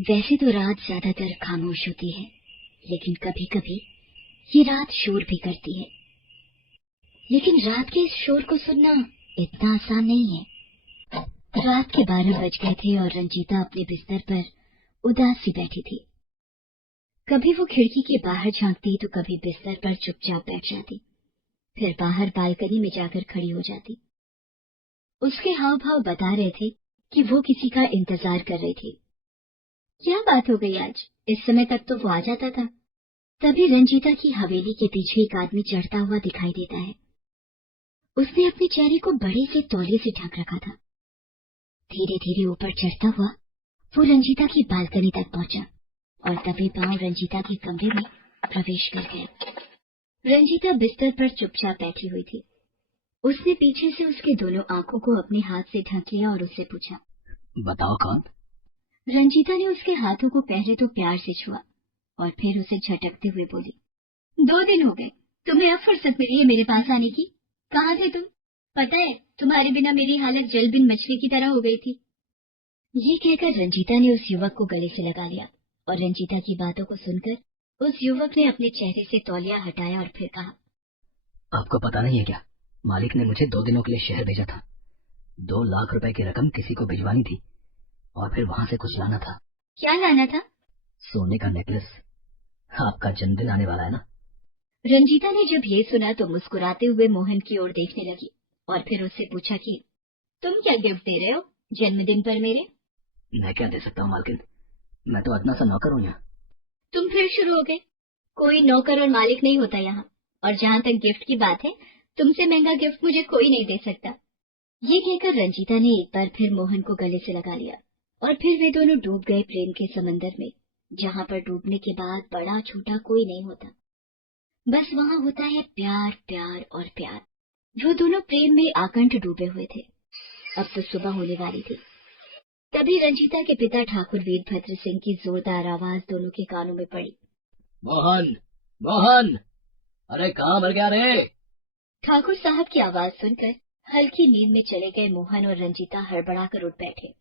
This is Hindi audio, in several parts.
वैसे तो रात ज्यादातर खामोश होती है, लेकिन कभी कभी ये रात शोर भी करती है। लेकिन रात के इस शोर को सुनना इतना आसान नहीं है। रात के 12 बज गए थे और रंजीता अपने बिस्तर पर उदास सी बैठी थी। कभी वो खिड़की के बाहर झांकती तो कभी बिस्तर पर चुपचाप बैठ जाती, फिर बाहर बालकनी में जाकर खड़ी हो जाती। उसके हाव भाव बता रहे थे कि वो किसी का इंतजार कर रही थी। क्या बात हो गई आज? इस समय तक तो वो आ जाता था। तभी रंजीता की हवेली के पीछे एक आदमी चढ़ता हुआ दिखाई देता है। उसने अपने चेहरे को बड़े से तौलिए से ढक रखा था। धीरे धीरे ऊपर चढ़ता हुआ वो रंजीता की बालकनी तक पहुंचा और दबे पांव रंजीता के कमरे में प्रवेश कर गया। रंजीता बिस्तर पर चुपचाप बैठी हुई थी। उसने पीछे से उसके दोनों आंखों को अपने हाथ से ढक लिया और उससे पूछा, बताओ कौन? रंजीता ने उसके हाथों को पहले तो प्यार से छुआ और फिर उसे झटकते हुए बोली, 2 दिन हो गए तुम्हें अब फुर्सत मिली है मेरे पास आने की। कहाँ थे तुम? पता है तुम्हारे बिना मेरी हालत जल बिन मछली की तरह हो गई थी। ये कहकर रंजीता ने उस युवक को गले से लगा लिया और रंजीता की बातों को सुनकर उस युवक ने अपने चेहरे से तौलिया हटाया और फिर कहा, आपको पता नहीं है क्या, मालिक ने मुझे 2 दिनों के लिए शहर भेजा था। 2 लाख रुपए की रकम किसी को भिजवानी थी और फिर वहां से कुछ लाना था। क्या लाना था? सोने का नेकलेस। आपका जन्मदिन आने वाला है ना। रंजीता ने जब ये सुना तो मुस्कुराते हुए मोहन की ओर देखने लगी और फिर उससे पूछा कि तुम क्या गिफ्ट दे रहे हो जन्मदिन पर मेरे? मैं क्या दे सकता हूँ मालकिन, मैं तो अदना सा नौकर हूँ यहाँ। तुम फिर शुरू हो गए। कोई नौकर और मालिक नहीं होता यहाँ, और जहाँ तक गिफ्ट की बात है, तुमसे महंगा गिफ्ट मुझे कोई नहीं दे सकता। ये कहकर रंजीता ने एक बार फिर मोहन को गले से लगा लिया और फिर वे दोनों डूब गए प्रेम के समंदर में, जहाँ पर डूबने के बाद बड़ा छोटा कोई नहीं होता, बस वहाँ होता है प्यार, प्यार और प्यार। वो दोनों प्रेम में आकंठ डूबे हुए थे। अब तो सुबह होने वाली थी। तभी रंजीता के पिता ठाकुर वीरभद्र सिंह की जोरदार आवाज दोनों के कानों में पड़ी, मोहन, मोहन, अरे कहाँ मर गया रे? ठाकुर साहब की आवाज सुनकर हल्की नींद में चले गए मोहन और रंजीता हड़बड़ाकर उठ बैठे।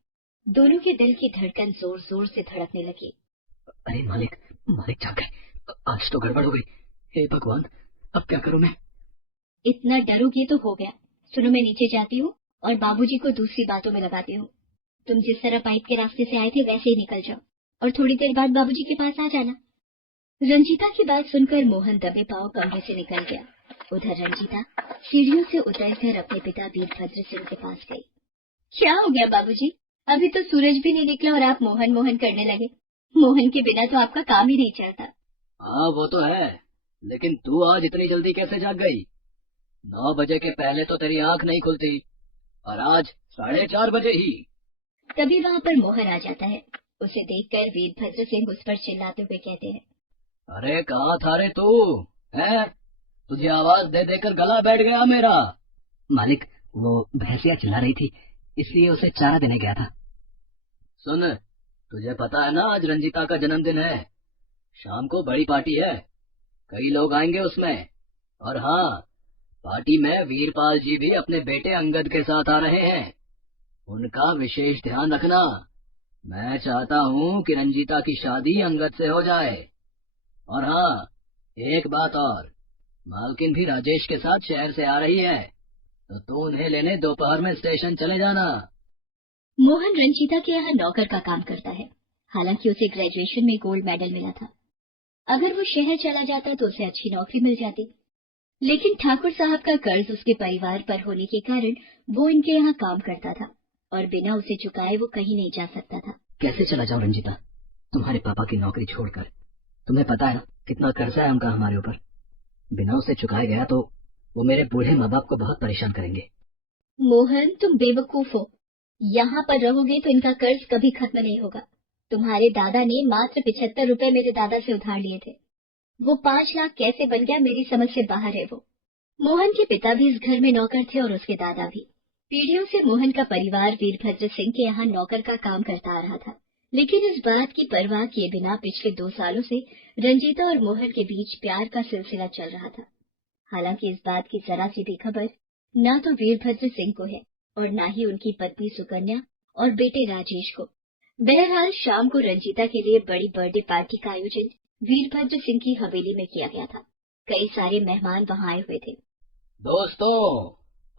दोनों के दिल की धड़कन जोर जोर से धड़कने लगी। अरे मालिक, मालिक जाग गए। आज तो गड़बड़ हो गई। हे भगवान, अब क्या करूं मैं? इतना डरोगे तो हो गया। सुनो, मैं नीचे जाती हूँ और बाबूजी को दूसरी बातों में लगाती हूँ। तुम जिस तरह पाइप के रास्ते से आए थे वैसे ही निकल जाओ और थोड़ी देर बाद बाबूजी के पास आ जाना। रंजीता की बात सुनकर मोहन दबे पांव कमरे से निकल गया। उधर रंजीता सीढ़ियों से उतरकर अपने पिता वीरभद्र सिंह के पास गई। क्या हो गया बाबूजी? अभी तो सूरज भी नहीं निकला और आप मोहन मोहन करने लगे। मोहन के बिना तो आपका काम ही नहीं चलता। हाँ वो तो है, लेकिन तू आज इतनी जल्दी कैसे जाग गई? 9 बजे के पहले तो तेरी आंख नहीं खुलती और आज 4:30 बजे ही। तभी वहाँ पर मोहन आ जाता है। उसे देखकर वीरभद्र सिंह उस पर चिल्लाते हुए कहते हैं, अरे कहाँ था रे तू? है, तुझे आवाज दे देकर गला बैठ गया मेरा। मालिक, वो भैंसिया चिल्ला रही थी, इसलिए उसे चारा देने गया था। सुन, तुझे पता है ना आज रंजीता का जन्मदिन है। शाम को बड़ी पार्टी है, कई लोग आएंगे उसमें। और हाँ, पार्टी में वीरपाल जी भी अपने बेटे अंगद के साथ आ रहे हैं। उनका विशेष ध्यान रखना। मैं चाहता हूँ कि रंजीता की शादी अंगद से हो जाए। और हाँ, एक बात और, मालकिन भी राजेश के साथ शहर से आ रही है, तो तू उन्हें लेने दोपहर में स्टेशन चले जाना। मोहन रंजीता के यहाँ नौकर का काम करता है। हालांकि उसे ग्रेजुएशन में गोल्ड मेडल मिला था। अगर वो शहर चला जाता तो उसे अच्छी नौकरी मिल जाती, लेकिन ठाकुर साहब का कर्ज उसके परिवार पर होने के कारण वो इनके यहाँ काम करता था और बिना उसे चुकाए वो कहीं नहीं जा सकता था। कैसे चला जाऊं रंजीता, तुम्हारे पापा की नौकरी छोड़कर? तुम्हें पता है ना कितना कर्जा है उनका हमारे ऊपर। बिना उसे चुकाए गया तो वो मेरे बूढ़े माँ बाप को बहुत परेशान करेंगे। मोहन, तुम बेवकूफ हो। यहाँ पर रहोगे तो इनका कर्ज कभी खत्म नहीं होगा। तुम्हारे दादा ने मात्र 75 रुपए मेरे दादा से उधार लिए थे। वो 5 लाख कैसे बन गया मेरी समझ से बाहर है। वो मोहन के पिता भी इस घर में नौकर थे और उसके दादा भी। पीढ़ियों से मोहन का परिवार वीरभद्र सिंह के यहाँ नौकर का काम करता आ रहा था, लेकिन इस बात की परवाह किए बिना पिछले 2 सालों से रंजीता और मोहन के बीच प्यार का सिलसिला चल रहा था। हालांकि इस बात की जरा सी भी खबर न तो वीरभद्र सिंह को है और न ही उनकी पत्नी सुकन्या और बेटे राजेश को। बहरहाल शाम को रंजीता के लिए बड़ी बर्थडे पार्टी का आयोजन वीरभद्र सिंह की हवेली में किया गया था। कई सारे मेहमान वहां आए हुए थे। दोस्तों,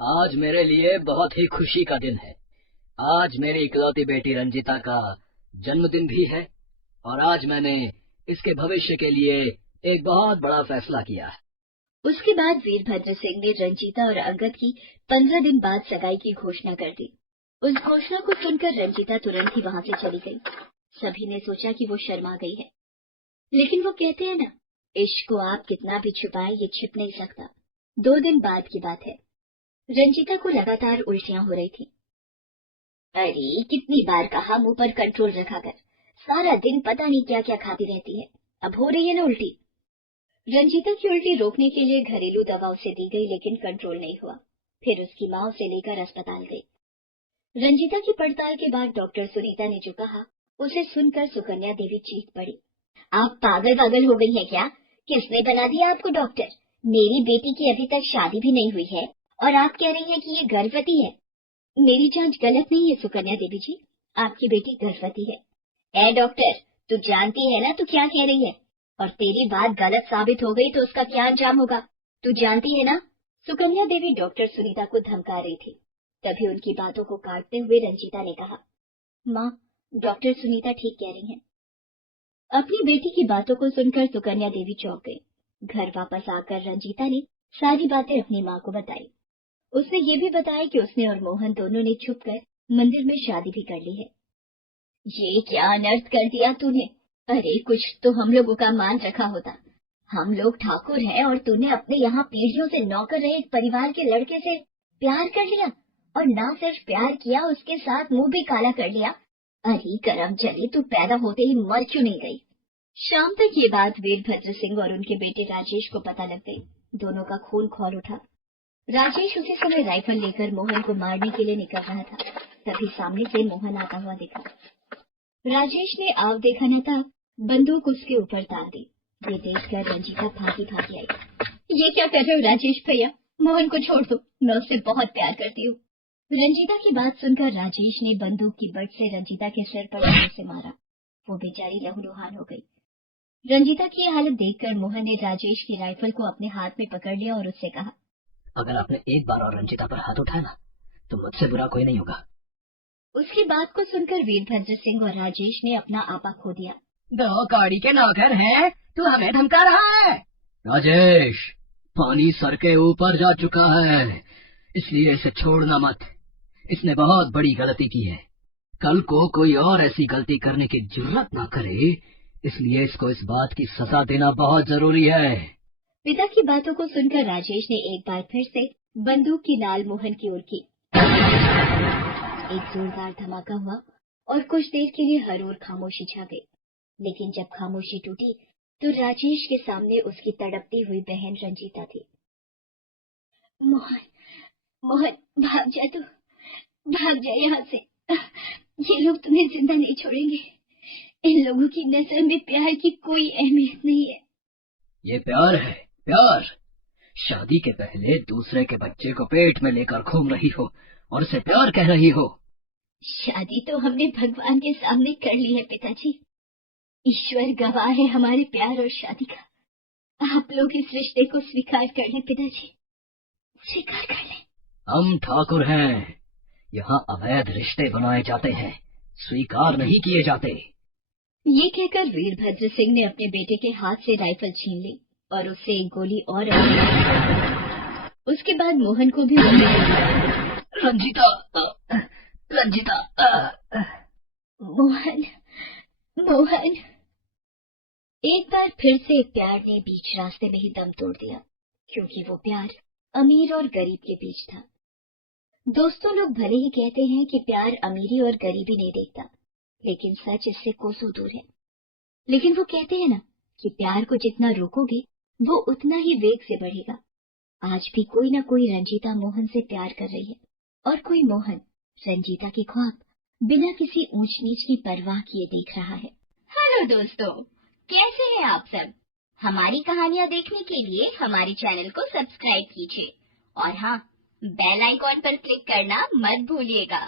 आज मेरे लिए बहुत ही खुशी का दिन है। आज मेरी इकलौती बेटी रंजीता का जन्मदिन भी है और आज मैंने इसके भविष्य के लिए एक बहुत बड़ा फैसला किया है। उसके बाद वीरभद्र सिंह ने रंजीता और अंगद की 15 दिन बाद सगाई की घोषणा कर दी। उस घोषणा को सुनकर रंजीता तुरंत ही वहां से चली गई। सभी ने सोचा कि वो शर्मा गई है, लेकिन वो कहते हैं ना, इश्क को आप कितना भी छुपाएं, ये छिप नहीं सकता। 2 दिन बाद की बात है। रंजीता को लगातार उल्टियां हो रही थी। अरे कितनी बार कहा मुंह पर कंट्रोल रखा कर, सारा दिन पता नहीं क्या क्या खाती रहती है, अब हो रही है ना उल्टी। रंजीता की उल्टी रोकने के लिए घरेलू दवा उसे दी गई, लेकिन कंट्रोल नहीं हुआ। फिर उसकी माँ उसे लेकर अस्पताल गई। रंजीता की पड़ताल के बाद डॉक्टर सुनीता ने जो कहा, उसे सुनकर सुकन्या देवी चीख पड़ी। आप पागल हो गई हैं क्या? किसने बना दिया आपको डॉक्टर? मेरी बेटी की अभी तक शादी भी नहीं हुई है और आप कह रही हैं कि ये गर्भवती है। मेरी जांच गलत नहीं है सुकन्या देवी जी, आपकी बेटी गर्भवती है। ए डॉक्टर, तू जानती है ना तू क्या कह रही है? और तेरी बात गलत साबित हो गई तो उसका क्या अंजाम होगा, तू जानती है ना? सुकन्या देवी डॉक्टर सुनीता को धमका रही थी। तभी उनकी बातों को काटते हुए रंजीता ने कहा, माँ, डॉक्टर सुनीता ठीक कह रही हैं। अपनी बेटी की बातों को सुनकर सुकन्या देवी चौंक गई। घर वापस आकर रंजीता ने सारी बातें अपनी माँ को बताई। उसने ये भी बताया कि उसने और मोहन दोनों ने छुपकर मंदिर में शादी भी कर ली है। ये क्या अनर्थ कर दिया तूने? अरे कुछ तो हम लोगों का मान रखा होता। हम लोग ठाकुर हैं और तूने अपने यहाँ पीढ़ियों से नौकर रहे एक परिवार के लड़के से प्यार कर लिया, और ना सिर्फ प्यार किया, उसके साथ मुंह भी काला कर लिया। अरे करम चली, तू पैदा होते ही मर क्यों नहीं गई? शाम तक ये बात वीरभद्र सिंह और उनके बेटे राजेश को पता लग गई। दोनों का खून खौल उठा। राजेश उसी समय राइफल लेकर मोहन को मारने के लिए निकल रहा था। तभी सामने से मोहन आता हुआ दिखा। राजेश ने आव देखा न था, बंदूक उसके ऊपर तान दी। ये देखकर रंजीता भागी आई। ये क्या कर रहे हो राजेश भैया? मोहन को छोड़ दो, मैं उससे बहुत प्यार करती हूँ। रंजीता की बात सुनकर राजेश ने बंदूक की बट से रंजीता के सिर पर जोर से मारा। वो बेचारी लहूलुहान हो गई। रंजीता की ये हालत देखकर मोहन ने राजेश की राइफल को अपने हाथ में पकड़ लिया और उससे कहा, अगर आपने एक बार और रंजीता पर हाथ उठाया ना, तो मुझसे बुरा कोई नहीं होगा। उसकी बात को सुनकर वीरभद्र सिंह और राजेश ने अपना आपा खो दिया। 2 कौड़ी के नौकर हैं, तू हमें धमका रहा है? राजेश, पानी सर के ऊपर जा चुका है, इसलिए इसे छोड़ना मत। इसने बहुत बड़ी गलती की है। कल को कोई और ऐसी गलती करने की जुर्रत ना करे, इसलिए इसको इस बात की सजा देना बहुत जरूरी है। पिता की बातों को सुनकर राजेश ने एक बार फिर से बंदूक की नाल मोहन की ओर की। एक जोरदार धमाका हुआ और कुछ देर के लिए हर ओर खामोशी छा गई। लेकिन जब खामोशी टूटी तो राजेश के सामने उसकी तड़पती हुई बहन रंजीता थी। मोहन, मोहन, भाग जा तू, भाग जा यहाँ से। ये लोग तुम्हें जिंदा नहीं छोड़ेंगे। इन लोगों की नजर में प्यार की कोई अहमियत नहीं है। ये प्यार है, प्यार। शादी के पहले दूसरे के बच्चे को पेट में लेकर घूम रही हो और उसे प्यार कह रही हो। शादी तो हमने भगवान के सामने कर ली है पिताजी। ईश्वर गवाह है हमारे प्यार और शादी का। आप लोग इस रिश्ते को स्वीकार कर लें पिताजी, स्वीकार कर लें। हम ठाकुर हैं, यहाँ अवैध रिश्ते बनाए जाते हैं, स्वीकार नहीं किए जाते। ये कहकर वीरभद्र सिंह ने अपने बेटे के हाथ से राइफल छीन ली और उससे एक गोली और उसके बाद मोहन को भी रंजीता, रंजीता। मोहन, मोहन। एक बार फिर से प्यार ने बीच रास्ते में ही दम तोड़ दिया, क्योंकि वो प्यार अमीर और गरीब के बीच था। दोस्तों, लोग भले ही कहते हैं कि प्यार अमीरी और गरीबी नहीं देखता, लेकिन सच इससे कोसों दूर है। लेकिन वो कहते हैं ना कि प्यार को जितना रोकोगे वो उतना ही वेग से बढ़ेगा। आज भी कोई ना कोई रंजीता मोहन से प्यार कर रही है और कोई मोहन रंजीता के ख्वाब बिना किसी ऊंच नीच की परवाह किए देख रहा है। हेलो दोस्तों, कैसे हैं आप सब? हमारी कहानियां देखने के लिए हमारे चैनल को सब्सक्राइब कीजिए और हाँ, बेल आइकॉन पर क्लिक करना मत भूलिएगा।